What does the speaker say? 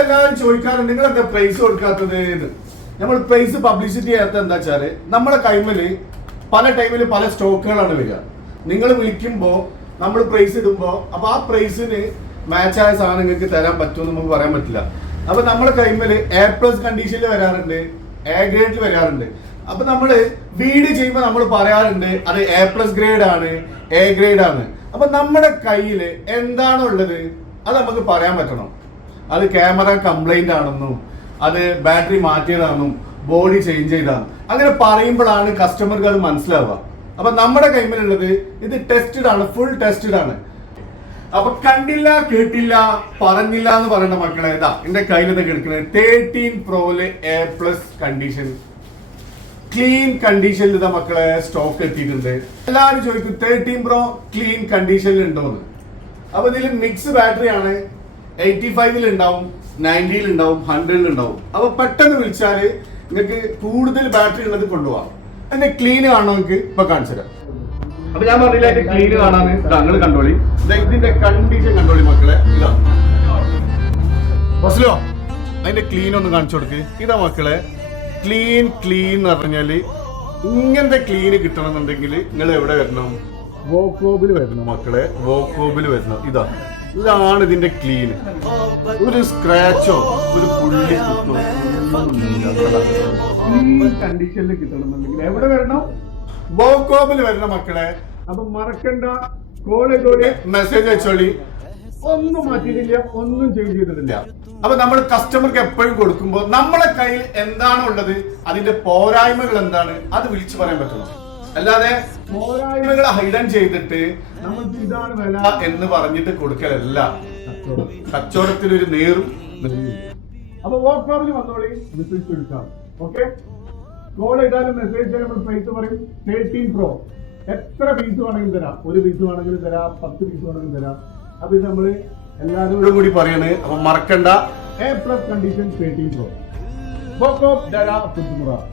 നിങ്ങളെല്ലാവരും ചോദിക്കാറുണ്ട് നിങ്ങൾ എന്താ പ്രൈസ് കൊടുക്കാത്തത് എന്ന്. നമ്മൾ പ്രൈസ് പബ്ലിസിറ്റി ചെയ്യാത്ത എന്താ വെച്ചാല് നമ്മുടെ കൈമില് പല ടൈമില് പല സ്റ്റോക്കുകളാണ് വരിക. നിങ്ങൾ വിളിക്കുമ്പോൾ നമ്മൾ പ്രൈസ് ഇടുമ്പോൾ അപ്പൊ ആ പ്രൈസിന് മാച്ചായ സാധനം നിങ്ങൾക്ക് തരാൻ പറ്റുമെന്ന് നമുക്ക് പറയാൻ പറ്റില്ല. അപ്പൊ നമ്മുടെ കൈമില് A+ കണ്ടീഷനിൽ വരാറുണ്ട്, A ഗ്രേഡിൽ വരാറുണ്ട്. അപ്പൊ നമ്മള് വീഡിയോ ചെയ്യുമ്പോൾ നമ്മൾ പറയാറുണ്ട് അത് A+ ഗ്രേഡ് ആണ്, A ഗ്രേഡ് ആണ്. അപ്പൊ നമ്മുടെ കയ്യിൽ എന്താണുള്ളത് അത് നമുക്ക് പറയാൻ പറ്റണം. അത് ക്യാമറ കംപ്ലൈന്റ് ആണെന്നും അത് ബാറ്ററി മാറ്റിയതാണെന്നും ബോഡി ചേഞ്ച് ചെയ്താണ് അങ്ങനെ പറയുമ്പോഴാണ് കസ്റ്റമർക്ക് അത് മനസ്സിലാവുക. അപ്പൊ നമ്മുടെ കൈമിലുള്ളത് ഇത് ടെസ്റ്റഡ് ആണ്, ഫുൾ ടെസ്റ്റഡ് ആണ്. അപ്പൊ കണ്ടില്ല കേട്ടില്ല പറഞ്ഞില്ല എന്ന് പറയുന്ന മക്കളെ ഇതാ എന്റെ കയ്യിൽ കിടക്കുന്നത് 13 Proയില് A+ കണ്ടീഷൻ ക്ലീൻ കണ്ടീഷനിൽ ഇതാ മക്കളെ സ്റ്റോക്ക് എത്തിയിട്ടുണ്ട്. എല്ലാവരും ചോദിക്കും 13 Pro ക്ലീൻ കണ്ടീഷനിൽ ഉണ്ടോന്ന്. അപ്പൊ ഇതിൽ മിക്സ് ബാറ്ററി ആണ്. 85 ഉണ്ടാവും, 90 ഉണ്ടാവും, 100 ഉണ്ടാവും. അപ്പൊ പെട്ടെന്ന് വിളിച്ചാല് നിങ്ങൾക്ക് കൂടുതൽ ബാറ്ററി ഉള്ളത് കൊണ്ടുപോകാം. അതിന്റെ ക്ലീൻ കാണണമെങ്കിൽ ഇപ്പൊ കാണിച്ചു തരാം. അപ്പൊ ഞാൻ പറഞ്ഞില്ല അതിന്റെ ക്ലീൻ കാണാന് നിങ്ങൾ കണ്ടോളി. ഇതിന്റെ കണ്ടീഷൻ കണ്ടോളി മക്കളെ. ഇതാ ബസ്സിലോ അതിന്റെ ക്ലീൻ ഒന്ന് കാണിച്ചു കൊടുക്ക്. ഇതാ മക്കളെ ക്ലീൻ എന്ന് പറഞ്ഞാല് ഇങ്ങനത്തെ ക്ലീന് കിട്ടണമെന്നുണ്ടെങ്കിൽ നിങ്ങൾ എവിടെ വരണം? വോക്കോബിൽ വരണം മക്കളെ, വോക്കോബിൽ വരണം. ഇതാണ് ഇതിന്റെ ക്ലീൻ. ഒരു സ്ക്രാച്ചോ ഒരു പുള്ളി കുത്തോ കണ്ടീഷനിൽ കിട്ടണമെന്നുണ്ടെങ്കിൽ എവിടെ വരണം? വോക്കോബിൽ വരണം മക്കളെ. അപ്പൊ മറക്കണ്ട, കോൾ ചെയ്തോളി, മെസ്സേജ് അയച്ചോളി. ഒന്നും മാറ്റിയിട്ടില്ല, ഒന്നും ചേഞ്ച് ചെയ്തിട്ടില്ല. അപ്പൊ നമ്മൾ കസ്റ്റമർക്ക് എപ്പോഴും കൊടുക്കുമ്പോൾ നമ്മളെ കയ്യിൽ എന്താണോ ഉള്ളത് അതിന്റെ പോരായ്മകൾ എന്താണ് അത് വിളിച്ചു പറയാൻ പറ്റണം. അല്ലാതെ പോരായ്മകൾ ഹൈഡൻ ചെയ്തിട്ട് നമ്മൾ ഇതാണ് വില എന്ന് പറഞ്ഞിട്ട് കൊടുക്കലല്ല കച്ചവടത്തിനൊരു നേരും. അപ്പൊ വാട്സാപ്പിൽ വന്നോളി, മെസ്സേജ് കൊടുക്കാം. ഓക്കെ, കോൾ ചെയ്താലും മെസ്സേജ് ചെയ്താലും നമ്മൾ പ്രൈസ് പറയും. 13 Pro എത്ര പീസ് വേണമെങ്കിലും തരാം, ഒരു പീസ് വേണമെങ്കിലും തരാം, 10 പീസ് വേണമെങ്കിലും തരാം. അപ്പൊ ഇത് നമ്മള് എല്ലാവരോടും കൂടി പറയണേ. അപ്പൊ മറക്കണ്ട, A+ കണ്ടീഷൻ 13 Pro.